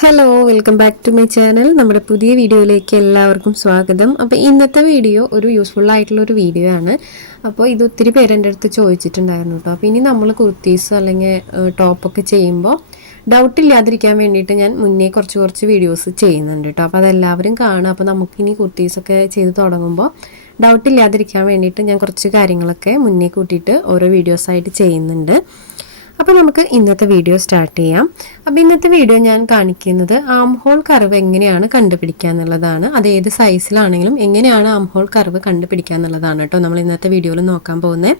Hello welcome back to my channel. നമ്മുടെ പുതിയ വീഡിയോയിലേക്ക് എല്ലാവർക്കും സ്വാഗതം. അപ്പോൾ ഇന്നത്തെ വീഡിയോ ഒരു യൂസ്ഫുൾ ആയിട്ടുള്ളൊരു വീഡിയോ ആണ്. അപ്പോൾ ഇത് ഒത്തിരി പേര് എൻ്റെ അടുത്ത് ചോദിച്ചിട്ടുണ്ടായിരുന്നു കേട്ടോ. അപ്പോൾ ഇനി നമ്മൾ കുർത്തീസ് അല്ലെങ്കിൽ ടോപ്പൊക്കെ ചെയ്യുമ്പോൾ ഡൗട്ട് ഇല്ലാതിരിക്കാൻ വേണ്ടിയിട്ട് ഞാൻ മുന്നേ കുറച്ച് വീഡിയോസ് ചെയ്യുന്നുണ്ട് കേട്ടോ. അപ്പോൾ അതെല്ലാവരും കാണുക. അപ്പോൾ നമുക്കിനി കുർത്തീസൊക്കെ ചെയ്ത് തുടങ്ങുമ്പോൾ ഡൗട്ട് ഇല്ലാതിരിക്കാൻ വേണ്ടിയിട്ട് ഞാൻ കുറച്ച് കാര്യങ്ങളൊക്കെ മുന്നേ കൂട്ടിയിട്ട് ഓരോ വീഡിയോസായിട്ട് ചെയ്യുന്നുണ്ട്. അപ്പോൾ നമുക്ക് ഇന്നത്തെ വീഡിയോ സ്റ്റാർട്ട് ചെയ്യാം. അപ്പോൾ ഇന്നത്തെ വീഡിയോ ഞാൻ കാണിക്കുന്നത് ആം ഹോൾ കർവ് എങ്ങനെയാണ് കണ്ടുപിടിക്കുക എന്നുള്ളതാണ്. അത് ഏത് സൈസിലാണെങ്കിലും എങ്ങനെയാണ് ആം ഹോൾ കർവ് കണ്ടുപിടിക്കുക എന്നുള്ളതാണ് കേട്ടോ നമ്മൾ ഇന്നത്തെ വീഡിയോയിൽ നോക്കാൻ പോകുന്നത്.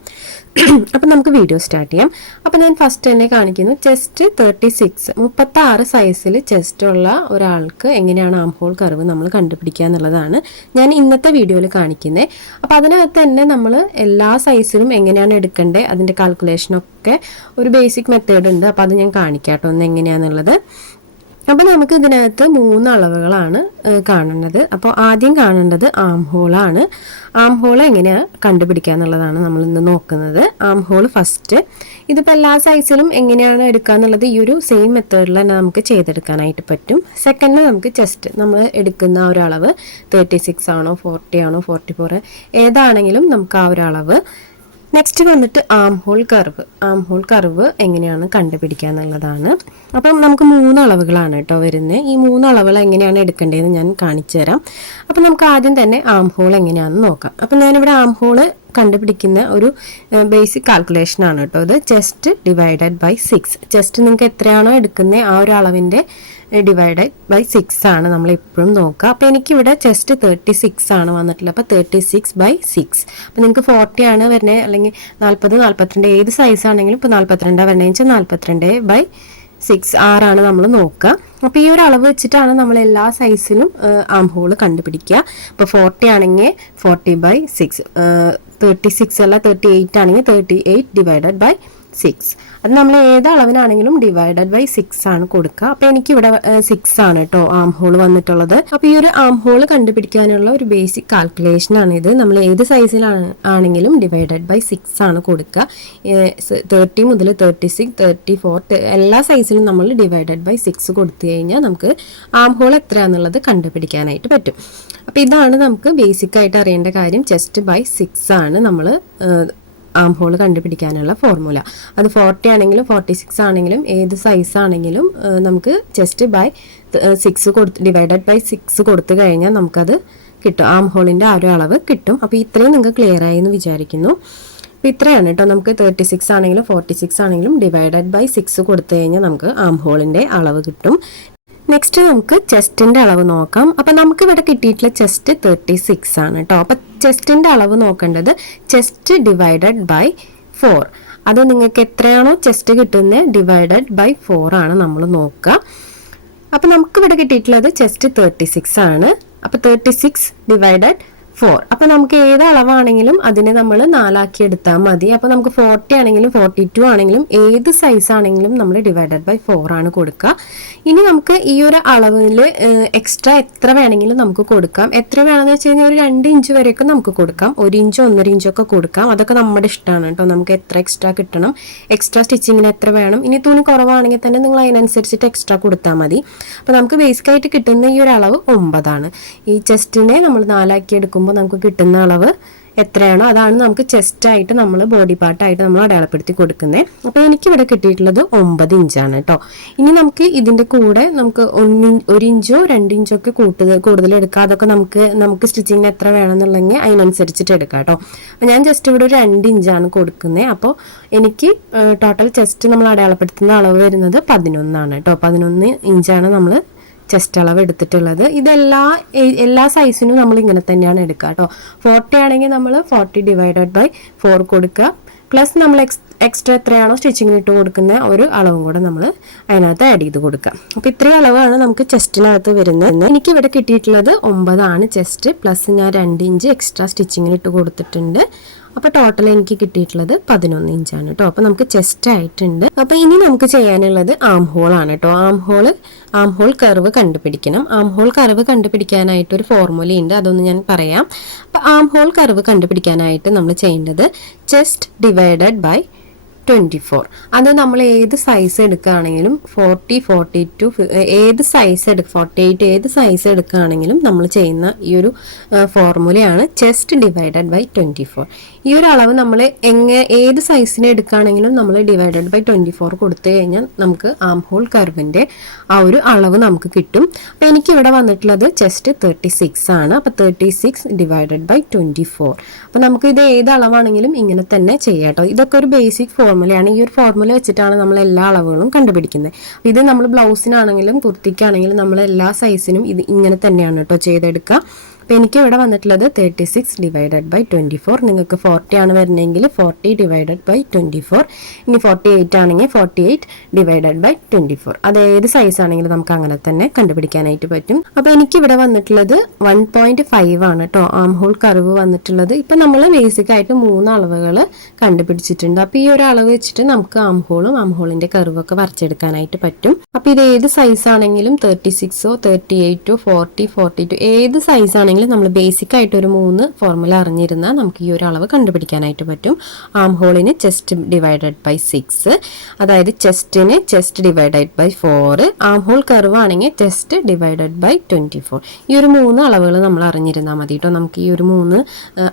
അപ്പോൾ നമുക്ക് വീഡിയോ സ്റ്റാർട്ട് ചെയ്യാം. അപ്പോൾ ഞാൻ ഫസ്റ്റ് തന്നെ കാണിക്കുന്നു ചെസ്റ്റ് 36 സൈസിൽ ചെസ്റ്റ് ഉള്ള ഒരാൾക്ക് എങ്ങനെയാണ് ആം ഹോൾ കർവ് നമ്മൾ കണ്ടുപിടിക്കുക എന്നുള്ളതാണ് ഞാൻ ഇന്നത്തെ വീഡിയോയിൽ കാണിക്കുന്നത്. അപ്പോൾ അതിനകത്ത് തന്നെ നമ്മൾ എല്ലാ സൈസിലും എങ്ങനെയാണ് എടുക്കേണ്ടത് അതിൻ്റെ കാൽക്കുലേഷനൊക്കെ ഒരു ബേസിക് മെത്തേഡ് ഉണ്ട്. അപ്പോൾ അത് ഞാൻ കാണിക്കാം കേട്ടോ ഒന്ന് എങ്ങനെയാണെന്നുള്ളത്. അപ്പോൾ നമുക്ക് ഇതിനകത്ത് 3 അളവുകളാണ് കാണേണ്ടത്. അപ്പോൾ ആദ്യം കാണേണ്ടത് ആം ഹോളാണ്. ആം ഹോൾ എങ്ങനെയാണ് കണ്ടുപിടിക്കുക എന്നുള്ളതാണ് നമ്മൾ ഇന്ന് നോക്കുന്നത്. ആം ഹോൾ ഫസ്റ്റ് ഇതിപ്പോൾ എല്ലാ സൈസിലും എങ്ങനെയാണ് എടുക്കുക എന്നുള്ളത് ഈ ഒരു സെയിം മെത്തേഡിൽ തന്നെ നമുക്ക് ചെയ്തെടുക്കാനായിട്ട് പറ്റും. സെക്കൻഡ് നമുക്ക് ചെസ്റ്റ് നമ്മൾ എടുക്കുന്ന ഒരു അളവ് 36 ആണോ 40 ആണോ 44 ഏതാണെങ്കിലും നമുക്ക് ആ ഒരു അളവ്. നെക്സ്റ്റ് വന്നിട്ട് ആം ഹോൾ കർവ് എങ്ങനെയാണ് കണ്ടുപിടിക്കുക എന്നുള്ളതാണ്. അപ്പം നമുക്ക് 3 അളവുകളാണ് കേട്ടോ വരുന്നത്. ഈ 3 അളവുകൾ എങ്ങനെയാണ് എടുക്കേണ്ടതെന്ന് ഞാൻ കാണിച്ചു തരാം. അപ്പം നമുക്ക് ആദ്യം തന്നെ ആം ഹോൾ എങ്ങനെയാണെന്ന് നോക്കാം. അപ്പം ഞാനിവിടെ ആം ഹോൾ കണ്ടുപിടിക്കുന്ന ഒരു ബേസിക് കാൽക്കുലേഷൻ ആണ് കേട്ടോ. ഇത് ചെസ്റ്റ് ഡിവൈഡഡ് ബൈ 6. ചെസ്റ്റ് നിങ്ങൾക്ക് എത്രയാണോ എടുക്കുന്നത് ആ ഒരു അളവിൻ്റെ ഡിവൈഡഡ് ബൈ 6 ആണ് നമ്മൾ എപ്പോഴും നോക്കുക. അപ്പോൾ എനിക്കിവിടെ ചെസ്റ്റ് 36 ആണ് വന്നിട്ടുള്ളത്. അപ്പോൾ 36/6. അപ്പോൾ നിങ്ങൾക്ക് 40 ആണ് വരുന്നത് അല്ലെങ്കിൽ 40, 42 ഏത് സൈസ് ആണെങ്കിലും ഇപ്പോൾ 42 വരുന്നതെന്ന് വെച്ചാൽ 42/6 6 നമ്മൾ നോക്കുക. അപ്പോൾ ഈ ഒരു അളവ് വെച്ചിട്ടാണ് നമ്മൾ എല്ലാ സൈസിലും ആം ഹോൾ കണ്ടുപിടിക്കുക. ഇപ്പോൾ 40 ആണെങ്കിൽ 40/6, 36 അല്ല 38 ആണെങ്കിൽ 38/6. അത് നമ്മൾ ഏത് അളവിനാണെങ്കിലും ഡിവൈഡഡ് ബൈ 6 ആണ് കൊടുക്കുക. അപ്പോൾ എനിക്കിവിടെ 6 ആണ് കേട്ടോ ആം ഹോൾ വന്നിട്ടുള്ളത്. അപ്പോൾ ഈ ഒരു ആം ഹോൾ കണ്ടുപിടിക്കാനുള്ള ഒരു ബേസിക് കാൽക്കുലേഷൻ ആണ് ഇത്. നമ്മൾ ഏത് സൈസിലാണ് ആണെങ്കിലും ഡിവൈഡഡ് ബൈ 6 ആണ് കൊടുക്കുക. 30 മുതൽ 36, 34 എല്ലാ സൈസിലും നമ്മൾ ഡിവൈഡഡ് ബൈ 6 കൊടുത്തു കഴിഞ്ഞാൽ നമുക്ക് ആം ഹോൾ എത്രയാണെന്നുള്ളത് കണ്ടുപിടിക്കാനായിട്ട് പറ്റും. അപ്പോൾ ഇതാണ് നമുക്ക് ബേസിക്കായിട്ട് അറിയേണ്ട കാര്യം. ചെസ്റ്റ് ബൈ 6 ആണ് നമ്മൾ ആം ഹോൾ കണ്ടുപിടിക്കാനുള്ള ഫോർമുല. അത് 40 ആണെങ്കിലും 46 ആണെങ്കിലും ഏത് സൈസ് ആണെങ്കിലും നമുക്ക് ചെസ്റ്റ് ബൈ 6 ഡിവൈഡഡ് ബൈ 6 കൊടുത്തു കഴിഞ്ഞാൽ നമുക്കത് കിട്ടും. ആം ഹോളിൻ്റെ ആ ഒരു അളവ് കിട്ടും. അപ്പോൾ ഇത്രയും നിങ്ങൾക്ക് ക്ലിയർ ആയി എന്ന് വിചാരിക്കുന്നു. അപ്പോൾ ഇത്രയാണ് കേട്ടോ. നമുക്ക് 36 ആണെങ്കിലും 46 ആണെങ്കിലും ഡിവൈഡഡ് ബൈ 6 കൊടുത്തു കഴിഞ്ഞാൽ നമുക്ക് ആം ഹോളിൻ്റെ അളവ് കിട്ടും. നെക്സ്റ്റ് നമുക്ക് ചെസ്റ്റിൻ്റെ അളവ് നോക്കാം. അപ്പം നമുക്ക് ഇവിടെ കിട്ടിയിട്ടുള്ള ചെസ്റ്റ് 36 ആണ് കേട്ടോ. അപ്പം ചെസ്റ്റിൻ്റെ അളവ് നോക്കേണ്ടത് ചെസ്റ്റ് ഡിവൈഡഡ് ബൈ 4. അത് നിങ്ങൾക്ക് എത്രയാണോ ചെസ്റ്റ് കിട്ടുന്നത് ഡിവൈഡഡ് ബൈ 4 ആണ് നമ്മൾ നോക്കുക. അപ്പം നമുക്കിവിടെ കിട്ടിയിട്ടുള്ളത് ചെസ്റ്റ് 36 ആണ്. അപ്പം 36 ഡിവൈഡഡ് 4. അപ്പം നമുക്ക് ഏത് അളവാണെങ്കിലും അതിനെ നമ്മൾ 4 ആക്കി എടുത്താൽ മതി. അപ്പം നമുക്ക് 40 ആണെങ്കിലും 42 ആണെങ്കിലും ഏത് സൈസ് ആണെങ്കിലും നമ്മൾ ഡിവൈഡഡ് ബൈ 4 ആണ് കൊടുക്കുക. ഇനി നമുക്ക് ഈ ഒരു അളവിൽ എക്സ്ട്രാ എത്ര വേണമെങ്കിലും നമുക്ക് കൊടുക്കാം. എത്ര വേണമെന്ന് വെച്ച് കഴിഞ്ഞാൽ ഒരു 2 ഇഞ്ച് വരെയൊക്കെ നമുക്ക് കൊടുക്കാം. 1 ഇഞ്ചോ 1.5 ഇഞ്ചൊക്കെ കൊടുക്കാം. അതൊക്കെ നമ്മുടെ ഇഷ്ടമാണ് കേട്ടോ. നമുക്ക് എത്ര എക്സ്ട്രാ കിട്ടണം, എക്സ്ട്രാ സ്റ്റിച്ചിങ്ങിന് എത്ര വേണം. ഇനി തുണി കുറവാണെങ്കിൽ തന്നെ നിങ്ങൾ അതിനനുസരിച്ചിട്ട് എക്സ്ട്രാ കൊടുത്താൽ മതി. അപ്പോൾ നമുക്ക് ബേസിക്കായിട്ട് കിട്ടുന്ന ഈ ഒരു അളവ് 9 ആണ്. ഈ ചെസ്റ്റിനെ നമ്മൾ 4 ആക്കി എടുക്കുമ്പോൾ നമുക്ക് കിട്ടുന്ന അളവ് എത്രയാണോ അതാണ് നമുക്ക് ചെസ്റ്റായിട്ട് നമ്മൾ ബോഡി പാർട്ടായിട്ട് നമ്മൾ അടയാളപ്പെടുത്തി കൊടുക്കുന്നത്. അപ്പോൾ എനിക്കിവിടെ കിട്ടിയിട്ടുള്ളത് 9 ഇഞ്ചാണ് കേട്ടോ. ഇനി നമുക്ക് ഇതിൻ്റെ കൂടെ നമുക്ക് 1 ഇഞ്ചോ 2 ഇഞ്ചോ ഒക്കെ കൂടുതൽ എടുക്കാം. അതൊക്കെ നമുക്ക് സ്റ്റിച്ചിങ്ങിന് എത്ര വേണമെന്നുണ്ടെങ്കിൽ അതിനനുസരിച്ചിട്ട് എടുക്കാം കേട്ടോ. അപ്പോൾ ഞാൻ ജസ്റ്റ് ഇവിടെ ഒരു 2 ഇഞ്ചാണ് കൊടുക്കുന്നത്. അപ്പോൾ എനിക്ക് ടോട്ടൽ ചെസ്റ്റ് നമ്മൾ അടയാളപ്പെടുത്തുന്ന അളവ് വരുന്നത് 11 ആണ് കേട്ടോ. 11 ഇഞ്ചാണ് നമ്മൾ ചെസ്റ്റ് അളവ് എടുത്തിട്ടുള്ളത്. എല്ലാ സൈസിനും നമ്മൾ ഇങ്ങനെ തന്നെയാണ് എടുക്കുക കേട്ടോ. 40 ആണെങ്കിൽ നമ്മൾ 40 ഡിവൈഡഡ് ബൈ 4 കൊടുക്കുക. പ്ലസ് നമ്മൾ എക്സ്ട്രാ എത്രയാണോ സ്റ്റിച്ചിങ്ങിന് ഇട്ട് കൊടുക്കുന്ന ഒരു അളവും കൂടെ നമ്മൾ അതിനകത്ത് ആഡ് ചെയ്ത് കൊടുക്കുക. അപ്പോൾ ഇത്രയും അളവാണ് നമുക്ക് ചെസ്റ്റിനകത്ത് വരുന്നത്. എനിക്ക് ഇവിടെ കിട്ടിയിട്ടുള്ളത് 9 ആണ് ചെസ്റ്റ്. പ്ലസ് ഞാൻ 2 ഇഞ്ച് എക്സ്ട്രാ സ്റ്റിച്ചിങ്ങിന് ഇട്ട് കൊടുത്തിട്ടുണ്ട്. അപ്പോൾ ടോട്ടൽ എനിക്ക് കിട്ടിയിട്ടുള്ളത് 11 ഇഞ്ചാണ് കേട്ടോ. അപ്പോൾ നമുക്ക് ചെസ്റ്റ് ആയിട്ടുണ്ട്. അപ്പോൾ ഇനി നമുക്ക് ചെയ്യാനുള്ളത് ആം ഹോൾ ആണ് കേട്ടോ. ആം ഹോൾ കർവ് കണ്ടുപിടിക്കണം. ആം ഹോൾ കർവ് കണ്ടുപിടിക്കാനായിട്ട് ഒരു ഫോർമുലയുണ്ട്, അതൊന്ന് ഞാൻ പറയാം. അപ്പോൾ ആം ഹോൾ കർവ് കണ്ടുപിടിക്കാനായിട്ട് നമ്മൾ ചെയ്യേണ്ടത് ചെസ്റ്റ് ഡിവൈഡഡ് ബൈ 24. അത് നമ്മൾ ഏത് സൈസ് എടുക്കുകയാണെങ്കിലും 40, 42, ഏത് സൈസ് 48 ഏത് സൈസ് എടുക്കുകയാണെങ്കിലും നമ്മൾ ചെയ്യുന്ന ഈ ഒരു ഫോർമുലയാണ് ചെസ്റ്റ് ഡിവൈഡഡ് ബൈ 24. ഈ ഒരു അളവ് നമ്മൾ ഏത് സൈസിന് എടുക്കുകയാണെങ്കിലും നമ്മൾ ഡിവൈഡഡ് ബൈ 24 കൊടുത്തു കഴിഞ്ഞാൽ നമുക്ക് ആം ഹോൾ കർവിൻ്റെ ആ ഒരു അളവ് നമുക്ക് കിട്ടും. അപ്പോൾ എനിക്കിവിടെ വന്നിട്ടുള്ളത് ചെസ്റ്റ് 36 ആണ്. അപ്പോൾ 36 ഡിവൈഡഡ് ബൈ 24. അപ്പോൾ നമുക്ക് ഇത് ഏത് അളവാണെങ്കിലും ഇങ്ങനെ തന്നെ ചെയ്യാം കേട്ടോ. ഇതൊക്കെ ഒരു ബേസിക് ഫോർമുലയാണ്. ഈ ഒരു ഫോർമുല വെച്ചിട്ടാണ് നമ്മൾ എല്ലാ അളവുകളും കണ്ടുപിടിക്കുന്നത്. ഇത് നമ്മൾ ബ്ലൗസിനാണെങ്കിലും കുർത്തിക്കാണെങ്കിലും നമ്മൾ എല്ലാ സൈസിനും ഇത് ഇങ്ങനെ തന്നെയാണ് കേട്ടോ ചെയ്തെടുക്കുക. അപ്പോൾ എനിക്ക് ഇവിടെ വന്നിട്ടുള്ളത് 36 ഡിവൈഡഡ് ബൈ 24. നിങ്ങൾക്ക് 40 ആണ് വരുന്നതെങ്കിൽ 40 ഡിവൈഡഡ് ബൈ 24. ഇനി 48 ആണെങ്കിൽ 48 ഡിവൈഡഡ് ബൈ 24. അത് ഏത് സൈസ് ആണെങ്കിലും നമുക്ക് അങ്ങനെ തന്നെ കണ്ടുപിടിക്കാനായിട്ട് പറ്റും. അപ്പോൾ എനിക്കിവിടെ വന്നിട്ടുള്ളത് 1.5 ആണ് കേട്ടോ ആം ഹോൾ കർവ് വന്നിട്ടുള്ളത്. ഇപ്പം നമ്മൾ ബേസിക് ആയിട്ട് 3 അളവുകൾ കണ്ടുപിടിച്ചിട്ടുണ്ട്. അപ്പോൾ ഈ ഒരു അളവ് വെച്ചിട്ട് നമുക്ക് ആം ഹോളും ആം ഹോളിൻ്റെ കർവൊക്കെ വരച്ചെടുക്കാനായിട്ട് പറ്റും. അപ്പോൾ ഇത് ഏത് സൈസ് ആണെങ്കിലും 36ഓ 38ഓ 40, 42 ഏത് സൈസ് ആണെങ്കിലും നമ്മൾ ബേസിക് ആയിട്ട് ഒരു 3 ഫോർമുല അറിഞ്ഞിരുന്നാൽ നമുക്ക് ഈ ഒരു അളവ് കണ്ടുപിടിക്കാനായിട്ട് പറ്റും. ആം ഹോളിന് ചെസ്റ്റ് ഡിവൈഡഡ് ബൈ 6, അതായത് ചെസ്റ്റിന് chest divided by 4, armhole curve ആണെങ്കിൽ ചെസ്റ്റ് ഡിവൈഡഡ് ബൈ 24. ഈ ഒരു 3 അളവുകൾ നമ്മൾ അറിഞ്ഞിരുന്നാൽ മതി കേട്ടോ നമുക്ക് ഈ ഒരു 3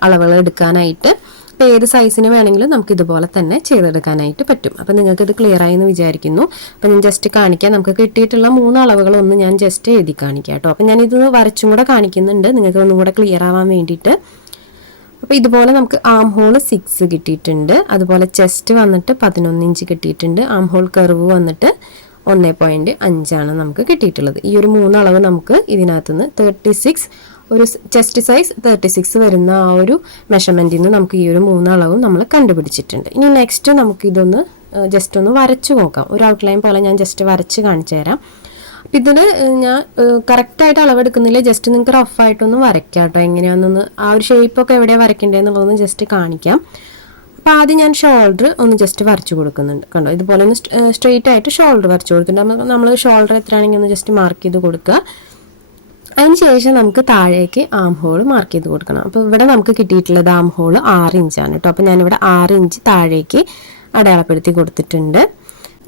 അളവുകൾ എടുക്കാനായിട്ട്. അപ്പോൾ ഏത് സൈസിന് വേണമെങ്കിലും നമുക്ക് ഇതുപോലെ തന്നെ ചെയ്തെടുക്കാനായിട്ട് പറ്റും. അപ്പോൾ നിങ്ങൾക്ക് ഇത് ക്ലിയർ ആയി എന്ന് വിചാരിക്കുന്നു. അപ്പോൾ ഞാൻ ജസ്റ്റ് കാണിക്കാം. നമുക്ക് കിട്ടിയിട്ടുള്ള 3 അളവുകളൊന്ന് ഞാൻ ജസ്റ്റ് എഴുതി കാണിക്കാം കേട്ടോ. അപ്പോൾ ഞാനിത് വരച്ചും കൂടെ കാണിക്കുന്നുണ്ട് നിങ്ങൾക്ക് ഒന്നും കൂടെ ക്ലിയർ ആവാൻ വേണ്ടിയിട്ട്. അപ്പോൾ ഇതുപോലെ നമുക്ക് ആം ഹോൾ 6 കിട്ടിയിട്ടുണ്ട്. അതുപോലെ ചെസ്റ്റ് വന്നിട്ട് 11 ഇഞ്ച് കിട്ടിയിട്ടുണ്ട്. ആം ഹോൾ കർവ് വന്നിട്ട് 1.5 ആണ് നമുക്ക് കിട്ടിയിട്ടുള്ളത്. ഈ ഒരു 3 അളവ് നമുക്ക് ഇതിനകത്തുനിന്ന് 36 ഒരു ചെസ്റ്റ് സൈസ് 36 വരുന്ന ആ ഒരു മെഷർമെൻറ്റിൽ നിന്ന് നമുക്ക് ഈ ഒരു 3 അളവും നമ്മൾ കണ്ടുപിടിച്ചിട്ടുണ്ട്. ഇനി നെക്സ്റ്റ് നമുക്ക് ഇതൊന്ന് ജസ്റ്റ് ഒന്ന് വരച്ചു നോക്കാം. ഒരു ഔട്ട്ലൈൻ പോലെ ഞാൻ ജസ്റ്റ് വരച്ച് കാണിച്ചു തരാം. അപ്പം ഇതിന് ഞാൻ കറക്റ്റായിട്ട് അളവെടുക്കുന്നില്ല, ജസ്റ്റ് നിങ്ങൾക്ക് റഫായിട്ടൊന്ന് വരയ്ക്കാം കേട്ടോ. എങ്ങനെയാണെന്നൊന്ന് ആ ഒരു ഷേപ്പൊക്കെ എവിടെയാണ് വരയ്ക്കേണ്ടതെന്നുള്ളതൊന്ന് ജസ്റ്റ് കാണിക്കാം. അപ്പോൾ ആദ്യം ഞാൻ ഷോൾഡർ ഒന്ന് ജസ്റ്റ് വരച്ചു കൊടുക്കുന്നുണ്ട്. കണ്ടോ, ഇതുപോലെ ഒന്ന് സ്ട്രെയിറ്റ് ആയിട്ട് ഷോൾഡർ വരച്ചു കൊടുക്കുന്നുണ്ട്. നമ്മൾ ഷോൾഡർ എത്രയാണെങ്കിൽ ഒന്ന് ജസ്റ്റ് മാർക്ക് ചെയ്ത് കൊടുക്കുക. അതിനുശേഷം നമുക്ക് താഴേക്ക് ആം ഹോൾ മാർക്ക് ചെയ്ത് കൊടുക്കണം. അപ്പോൾ ഇവിടെ നമുക്ക് കിട്ടിയിട്ടുള്ളത് ആം ഹോൾ 6 ഇഞ്ചാണ് കേട്ടോ. അപ്പോൾ ഞാനിവിടെ 6 ഇഞ്ച് താഴേക്ക് അടയാളപ്പെടുത്തി കൊടുത്തിട്ടുണ്ട്.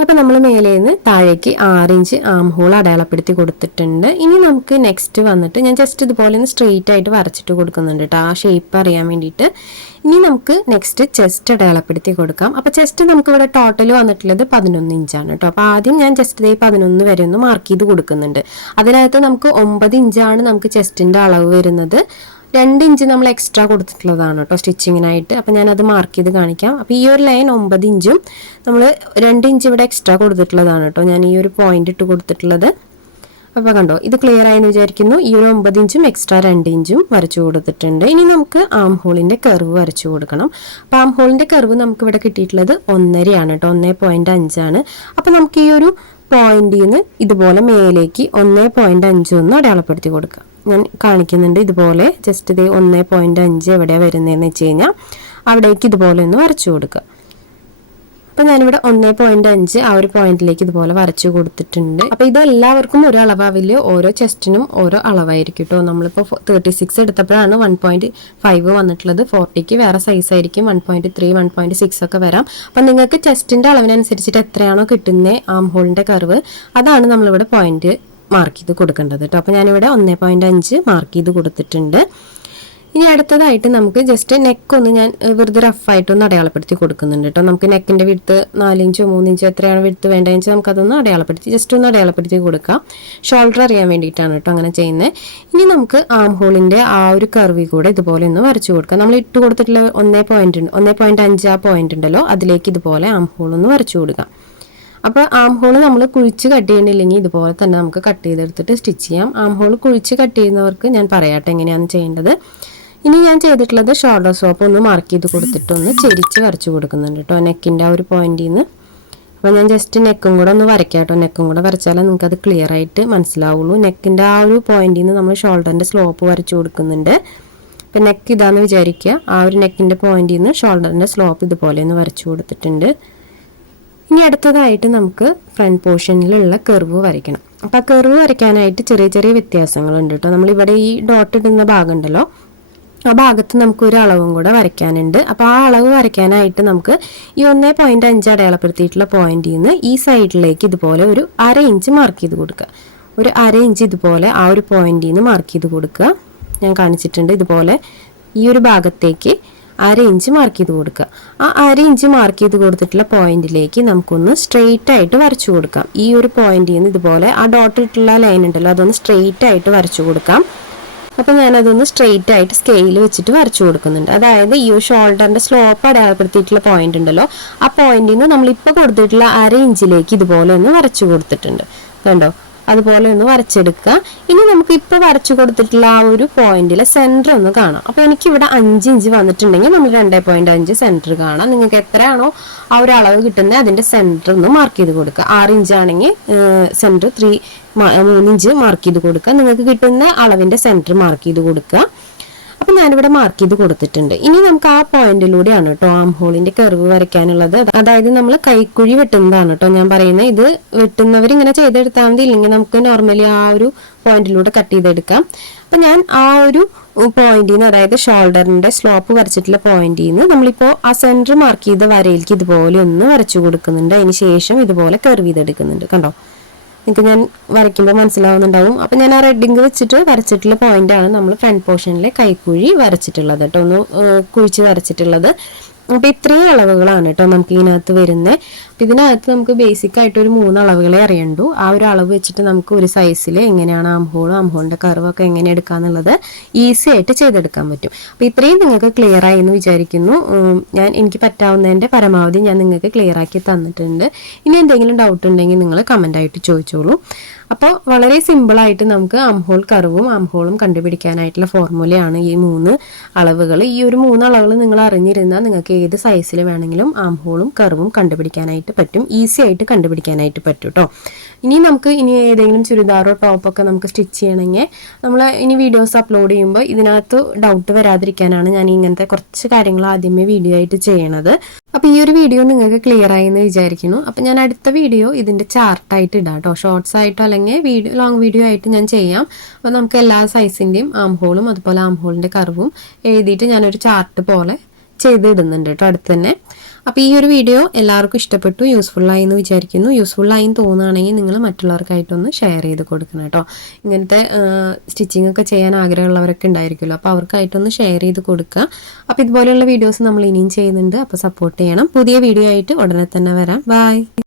അപ്പോൾ നമ്മൾ മേലെ നിന്ന് താഴേക്ക് 6 ഇഞ്ച് ആം ഹോൾ അടയാളപ്പെടുത്തി കൊടുത്തിട്ടുണ്ട്. ഇനി നമുക്ക് നെക്സ്റ്റ് വന്നിട്ട് ഞാൻ ജസ്റ്റ് ഇതുപോലെ ഒന്ന് സ്ട്രെയിറ്റ് ആയിട്ട് വരച്ചിട്ട് കൊടുക്കുന്നുണ്ട് കേട്ടോ, ആ ഷേപ്പ് അറിയാൻ വേണ്ടിയിട്ട്. ഇനി നമുക്ക് നെക്സ്റ്റ് ചെസ്റ്റ് അടയാളപ്പെടുത്തി കൊടുക്കാം. അപ്പോൾ ചെസ്റ്റ് നമുക്ക് ഇവിടെ ടോട്ടൽ വന്നിട്ടുള്ളത് 11 ഇഞ്ചാണ് കേട്ടോ. അപ്പോൾ ആദ്യം ഞാൻ ജസ്റ്റ് 11 വരെ ഒന്ന് മാർക്ക് ചെയ്ത് കൊടുക്കുന്നുണ്ട്. അതിനകത്ത് നമുക്ക് 9 ഇഞ്ചാണ് നമുക്ക് ചെസ്റ്റിൻ്റെ അളവ് വരുന്നത്. 2 ഇഞ്ച് നമ്മൾ എക്സ്ട്രാ കൊടുത്തിട്ടുള്ളതാണ് കേട്ടോ സ്റ്റിച്ചിങ്ങിനായിട്ട്. അപ്പോൾ ഞാനത് മാർക്ക് ചെയ്ത് കാണിക്കാം. അപ്പോൾ ഈ ഒരു ലൈൻ 9 ഇഞ്ചും നമ്മൾ 2 ഇഞ്ച് ഇവിടെ എക്സ്ട്രാ കൊടുത്തിട്ടുള്ളതാണ് കേട്ടോ ഞാൻ ഈ ഒരു പോയിന്റ് ഇട്ട് കൊടുത്തിട്ടുള്ളത്. അപ്പോൾ കണ്ടോ, ഇത് ക്ലിയർ ആയെന്ന് വിചാരിക്കുന്നു. ഈ ഒരു 9 ഇഞ്ചും എക്സ്ട്രാ 2 ഇഞ്ചും വരച്ചു കൊടുത്തിട്ടുണ്ട്. ഇനി നമുക്ക് ആം ഹോളിൻ്റെ കർവ് വരച്ചു കൊടുക്കണം. അപ്പോൾ ആം ഹോളിൻ്റെ കർവ് നമുക്ക് ഇവിടെ കിട്ടിയിട്ടുള്ളത് 1.5 ആണ് കേട്ടോ, 1.5 ആണ്. അപ്പോൾ നമുക്ക് ഈ ഒരു പോയിന്റിൽ നിന്ന് ഇതുപോലെ മേലേക്ക് 1.5 ഒന്ന് അടയാളപ്പെടുത്തി കൊടുക്കുക. ഞാൻ കാണിക്കുന്നുണ്ട് ഇതുപോലെ ജസ്റ്റ് ഇത് 1.5 എവിടെയാണ് വരുന്നതെന്ന് വെച്ച് കഴിഞ്ഞാൽ അവിടേക്ക് ഇതുപോലെ ഒന്ന് വരച്ചു കൊടുക്കുക. അപ്പം ഞാനിവിടെ 1.5 ആ ഒരു പോയിന്റിലേക്ക് ഇതുപോലെ വരച്ചു കൊടുത്തിട്ടുണ്ട്. അപ്പോൾ ഇത് എല്ലാവർക്കും ഒരു അളവാവില്ല, ഓരോ ചെസ്റ്റിനും ഓരോ അളവായിരിക്കും കേട്ടോ. നമ്മളിപ്പോൾ 36 എടുത്തപ്പോഴാണ് 1.5 വന്നിട്ടുള്ളത്. 40ക്ക് വേറെ സൈസ് ആയിരിക്കും, 1.3, 1.6 ഒക്കെ വരാം. അപ്പം നിങ്ങൾക്ക് ചെസ്റ്റിൻ്റെ അളവിനനുസരിച്ചിട്ട് എത്രയാണോ കിട്ടുന്നത് ആം ഹോളിൻ്റെ കർവ്, അതാണ് നമ്മളിവിടെ പോയിന്റ് മാർക്ക് ചെയ്ത് കൊടുക്കേണ്ടത് കേട്ടോ. അപ്പോൾ ഞാനിവിടെ 1.5 മാർക്ക് ചെയ്ത് കൊടുത്തിട്ടുണ്ട്. ഇനി അടുത്തതായിട്ട് നമുക്ക് ജസ്റ്റ് നെക്കൊന്ന് ഞാൻ വെറുതെ റഫായിട്ടൊന്ന് അടയാളപ്പെടുത്തി കൊടുക്കുന്നുണ്ട് കേട്ടോ. നമുക്ക് നെക്കിൻ്റെ വിടുത്ത് 4 ഇഞ്ചോ 3 ഇഞ്ചോ എത്രയാണ് വിടുത്ത് വേണ്ടതെന്ന് വെച്ചാൽ നമുക്കതൊന്ന് അടയാളപ്പെടുത്തി ജസ്റ്റ് ഒന്ന് അടയാളപ്പെടുത്തി കൊടുക്കാം. ഷോൾഡർ അറിയാൻ വേണ്ടിയിട്ടാണ് കേട്ടോ അങ്ങനെ ചെയ്യുന്നത്. ഇനി നമുക്ക് ആം ഹോളിൻ്റെ ആ ഒരു കർവിൽ കൂടെ ഇതുപോലെ ഒന്ന് വരച്ചു കൊടുക്കാം. നമ്മൾ ഇട്ട് കൊടുത്തിട്ടുള്ള 1.5 ആ പോയിന്റ് ഉണ്ടല്ലോ, അതിലേക്ക് ഇതുപോലെ ആം ഹോൾ ഒന്ന് വരച്ചു കൊടുക്കാം. അപ്പോൾ ആം ഹോൾ നമ്മൾ കുഴിച്ച് കട്ട് ചെയ്യണില്ലെങ്കിൽ ഇതുപോലെ തന്നെ നമുക്ക് കട്ട് ചെയ്തെടുത്തിട്ട് സ്റ്റിച്ച് ചെയ്യാം. ആം ഹോൾ കുഴിച്ച് കട്ട് ചെയ്യുന്നവർക്ക് ഞാൻ പറയാട്ടെ എങ്ങനെയാണ് ചെയ്യേണ്ടത്. ഇനി ഞാൻ ചെയ്തിട്ടുള്ളത് ഷോൾഡർ സോപ്പ് ഒന്ന് മാർക്ക് ചെയ്ത് കൊടുത്തിട്ടൊന്ന് ചെരിച്ച് വരച്ച് കൊടുക്കുന്നുണ്ട് കേട്ടോ നെക്കിൻ്റെ ആ ഒരു പോയിന്റിൽ നിന്ന്. അപ്പോൾ ഞാൻ ജസ്റ്റ് നെക്കും കൂടെ ഒന്ന് വരയ്ക്കാം കേട്ടോ. നെക്കും കൂടെ വരച്ചാലേ നിങ്ങൾക്ക് അത് ക്ലിയർ ആയിട്ട് മനസ്സിലാവുള്ളൂ. നെക്കിൻ്റെ ആ ഒരു പോയിന്റിൽ നിന്ന് നമ്മൾ ഷോൾഡറിൻ്റെ സ്ലോപ്പ് വരച്ച് കൊടുക്കുന്നുണ്ട്. അപ്പോൾ നെക്ക് ഇതാണെന്ന് വിചാരിക്കുക. ആ ഒരു നെക്കിൻ്റെ പോയിന്റിൽ നിന്ന് ഷോൾഡറിൻ്റെ സ്ലോപ്പ് ഇതുപോലെ ഒന്ന് വരച്ച് കൊടുത്തിട്ടുണ്ട്. ഇനി അടുത്തതായിട്ട് നമുക്ക് ഫ്രണ്ട് പോർഷനിലുള്ള കർവ് വരയ്ക്കണം. അപ്പോൾ ആ കർവ് വരയ്ക്കാനായിട്ട് ചെറിയ ചെറിയ വ്യത്യാസങ്ങളുണ്ട് കേട്ടോ. നമ്മളിവിടെ ഈ ഡോട്ട് ഇടുന്ന ഭാഗം ഉണ്ടല്ലോ, ആ ഭാഗത്ത് നമുക്കൊരു അളവും കൂടെ വരയ്ക്കാനുണ്ട്. അപ്പോൾ ആ അളവ് വരയ്ക്കാനായിട്ട് നമുക്ക് ഈ 1.5 അടയാളപ്പെടുത്തിയിട്ടുള്ള പോയിന്റിൽ നിന്ന് ഈ സൈഡിലേക്ക് ഇതുപോലെ ഒരു 1/2 ഇഞ്ച് മാർക്ക് ചെയ്ത് കൊടുക്കുക. ഒരു 1/2 ഇഞ്ച് ഇതുപോലെ ആ ഒരു പോയിന്റിൽ നിന്ന് മാർക്ക് ചെയ്ത് കൊടുക്കുക. ഞാൻ കാണിച്ചിട്ടുണ്ട്. ഇതുപോലെ ഈ ഒരു ഭാഗത്തേക്ക് 1/2 ഇഞ്ച് മാർക്ക് ചെയ്ത് കൊടുക്കുക. ആ 1/2 ഇഞ്ച് മാർക്ക് ചെയ്ത് കൊടുത്തിട്ടുള്ള പോയിന്റിലേക്ക് നമുക്കൊന്ന് സ്ട്രെയിറ്റ് ആയിട്ട് വരച്ചു കൊടുക്കാം. ഈ ഒരു പോയിന്റിൽ നിന്ന് ഇതുപോലെ ആ ഡോട്ട് ഇട്ടുള്ള ലൈൻ ഉണ്ടല്ലോ, അതൊന്ന് സ്ട്രെയിറ്റ് ആയിട്ട് വരച്ചു കൊടുക്കാം. അപ്പോൾ ഞാനതൊന്ന് സ്ട്രെയിറ്റ് ആയിട്ട് സ്കെയിൽ വെച്ചിട്ട് വരച്ചു കൊടുക്കുന്നുണ്ട്. അതായത് ഈ ഒരു ഷോൾഡറിന്റെ സ്ലോപ്പ് അടയാളപ്പെടുത്തിയിട്ടുള്ള പോയിന്റ് ഉണ്ടല്ലോ, ആ പോയിന്റിൽ നിന്ന് നമ്മളിപ്പോൾ കൊടുത്തിട്ടുള്ള 1/2 ഇഞ്ചിലേക്ക് ഇതുപോലെ ഒന്ന് വരച്ചു കൊടുത്തിട്ടുണ്ട്. കണ്ടോ, അതുപോലെ ഒന്ന് വരച്ചെടുക്കുക. ഇനി നമുക്ക് ഇപ്പോൾ വരച്ചു കൊടുത്തിട്ടുള്ള ആ ഒരു പോയിന്റിലെ സെന്റർ ഒന്ന് കാണാം. അപ്പോൾ എനിക്കിവിടെ 5 ഇഞ്ച് വന്നിട്ടുണ്ടെങ്കിൽ നമ്മൾ 2.5 സെന്റർ കാണാം. നിങ്ങൾക്ക് എത്രയാണോ ആ ഒരു അളവ് കിട്ടുന്നത് അതിന്റെ സെന്റർ ഒന്ന് മാർക്ക് ചെയ്ത് കൊടുക്കുക. 6 ഇഞ്ച് ആണെങ്കിൽ സെന്റർ 3 ഇഞ്ച് മാർക്ക് ചെയ്ത് കൊടുക്കുക. നിങ്ങൾക്ക് കിട്ടുന്ന അളവിന്റെ സെന്റർ മാർക്ക് ചെയ്ത് കൊടുക്കുക. അപ്പം ഞാനിവിടെ മാർക്ക് ചെയ്ത് കൊടുത്തിട്ടുണ്ട്. ഇനി നമുക്ക് ആ പോയിന്റിലൂടെയാണ് കേട്ടോ ആം ഹോളിന്റെ കർവ് വരയ്ക്കാനുള്ളത്. അതായത് നമ്മൾ കൈക്കുഴി വെട്ടുന്നതാണ് കേട്ടോ ഞാൻ പറയുന്നത്. ഇത് വെട്ടുന്നവർ ഇങ്ങനെ ചെയ്തെടുത്താൽ മതി, ഇല്ലെങ്കിൽ നമുക്ക് നോർമലി ആ ഒരു പോയിന്റിലൂടെ കട്ട് ചെയ്തെടുക്കാം. അപ്പം ഞാൻ ആ ഒരു പോയിന്റിൽ നിന്ന്, അതായത് ഷോൾഡറിന്റെ സ്ലോപ്പ് വരച്ചിട്ടുള്ള പോയിന്റിൽ നിന്ന് നമ്മളിപ്പോൾ ആ സെന്റർ മാർക്ക് ചെയ്ത വരയിലേക്ക് ഇതുപോലെ ഒന്ന് വരച്ചു കൊടുക്കുന്നുണ്ട്. അതിന് ശേഷം ഇതുപോലെ കർവ് ചെയ്തെടുക്കുന്നുണ്ട്. കണ്ടോ, നിങ്ങൾക്ക് ഞാൻ വരയ്ക്കുമ്പോൾ മനസ്സിലാവുന്നുണ്ടാവും. അപ്പം ഞാൻ ആ റെഡിങ് വെച്ചിട്ട് വരച്ചിട്ടുള്ള പോയിന്റാണ് നമ്മൾ ഫ്രണ്ട് പോർഷനിലെ കൈക്കുഴി വരച്ചിട്ടുള്ളത് കേട്ടോ, ഒന്ന് കുഴിച്ച് വരച്ചിട്ടുള്ളത്. അപ്പോൾ ഇത്രയും അളവുകളാണ് കേട്ടോ നമുക്ക് ഇതിനകത്ത് വരുന്നത്. അപ്പം ഇതിനകത്ത് നമുക്ക് ബേസിക് ആയിട്ട് ഒരു 3 അളവുകളെ അറിയണ്ടു. ആ ഒരു അളവ് വെച്ചിട്ട് നമുക്ക് ഒരു സൈസിൽ എങ്ങനെയാണ് ആംഹോളിന്റെ കർവൊക്കെ എങ്ങനെ എടുക്കാന്നുള്ളത് ഈസി ആയിട്ട് ചെയ്തെടുക്കാൻ പറ്റും. അപ്പോൾ ഇത്രയും നിങ്ങൾക്ക് ക്ലിയർ ആയി എന്ന് വിചാരിക്കുന്നു. എനിക്ക് പറ്റാവുന്നതിൻ്റെ പരമാവധി ഞാൻ നിങ്ങൾക്ക് ക്ലിയർ ആക്കി തന്നിട്ടുണ്ട്. ഇനി എന്തെങ്കിലും ഡൗട്ട് ഉണ്ടെങ്കിൽ നിങ്ങൾ കമൻ്റ് ആയിട്ട് ചോദിച്ചോളൂ. അപ്പോൾ വളരെ സിമ്പിളായിട്ട് നമുക്ക് ആംഹോൾ കർവും ആംഹോളും കണ്ടുപിടിക്കാനായിട്ടുള്ള ഫോർമുലയാണ് ഈ 3 അളവുകൾ. ഈ ഒരു 3 അളവുകൾ നിങ്ങൾ അറിഞ്ഞിരുന്നാൽ നിങ്ങൾക്ക് ഏത് സൈസിൽ വേണമെങ്കിലും ആംഹോളും കർവും കണ്ടുപിടിക്കാനായിട്ട് പറ്റും. ഈസി ആയിട്ട് കണ്ടുപിടിക്കാനായിട്ട് പറ്റും കേട്ടോ. ഇനി ഏതെങ്കിലും ചുരിദാറോ ടോപ്പൊക്കെ നമുക്ക് സ്റ്റിച്ച് ചെയ്യണമെങ്കിൽ നമ്മൾ ഇനി വീഡിയോസ് അപ്ലോഡ് ചെയ്യുമ്പോൾ ഇതിനകത്ത് ഡൗട്ട് വരാതിരിക്കാനാണ് ഞാൻ ഇങ്ങനത്തെ കുറച്ച് കാര്യങ്ങൾ ആദ്യമേ വീഡിയോ ആയിട്ട് ചെയ്യണത്. അപ്പോൾ ഈ ഒരു വീഡിയോ നിങ്ങൾക്ക് ക്ലിയർ ആയി എന്ന് വിചാരിക്കുന്നു. അപ്പോൾ ഞാൻ അടുത്ത വീഡിയോ ഇതിൻ്റെ ചാർട്ടായിട്ട് ഇടാം കേട്ടോ, ഷോർട്സ് ആയിട്ടോ അല്ലെങ്കിൽ ലോങ് വീഡിയോ ആയിട്ട് ഞാൻ ചെയ്യാം. അപ്പോൾ നമുക്ക് എല്ലാ സൈസിൻ്റെയും ആംഹോളും അതുപോലെ ആംഹോളിൻ്റെ കർവും എഴുതിയിട്ട് ഞാനൊരു ചാർട്ട് പോലെ ചെയ്തിടുന്നുണ്ട് കേട്ടോ അടുത്ത് തന്നെ. അപ്പോൾ ഈ ഒരു വീഡിയോ എല്ലാവർക്കും ഇഷ്ടപ്പെട്ടു, യൂസ്ഫുള്ളായി എന്ന് വിചാരിക്കുന്നു. യൂസ്ഫുള്ളായി തോന്നുകയാണെങ്കിൽ നിങ്ങൾ മറ്റുള്ളവർക്കായിട്ടൊന്ന് ഷെയർ ചെയ്ത് കൊടുക്കണം കേട്ടോ. ഇങ്ങനത്തെ സ്റ്റിച്ചിങ് ഒക്കെ ചെയ്യാൻ ആഗ്രഹമുള്ളവരൊക്കെ ഉണ്ടായിരിക്കുമല്ലോ, അപ്പോൾ അവർക്കായിട്ടൊന്ന് ഷെയർ ചെയ്ത് കൊടുക്കുക. അപ്പോൾ ഇതുപോലെയുള്ള വീഡിയോസ് നമ്മൾ ഇനിയും ചെയ്യുന്നുണ്ട്, അപ്പോൾ സപ്പോർട്ട് ചെയ്യണം. പുതിയ വീഡിയോ ആയിട്ട് ഉടനെ തന്നെ വരാം. ബൈ.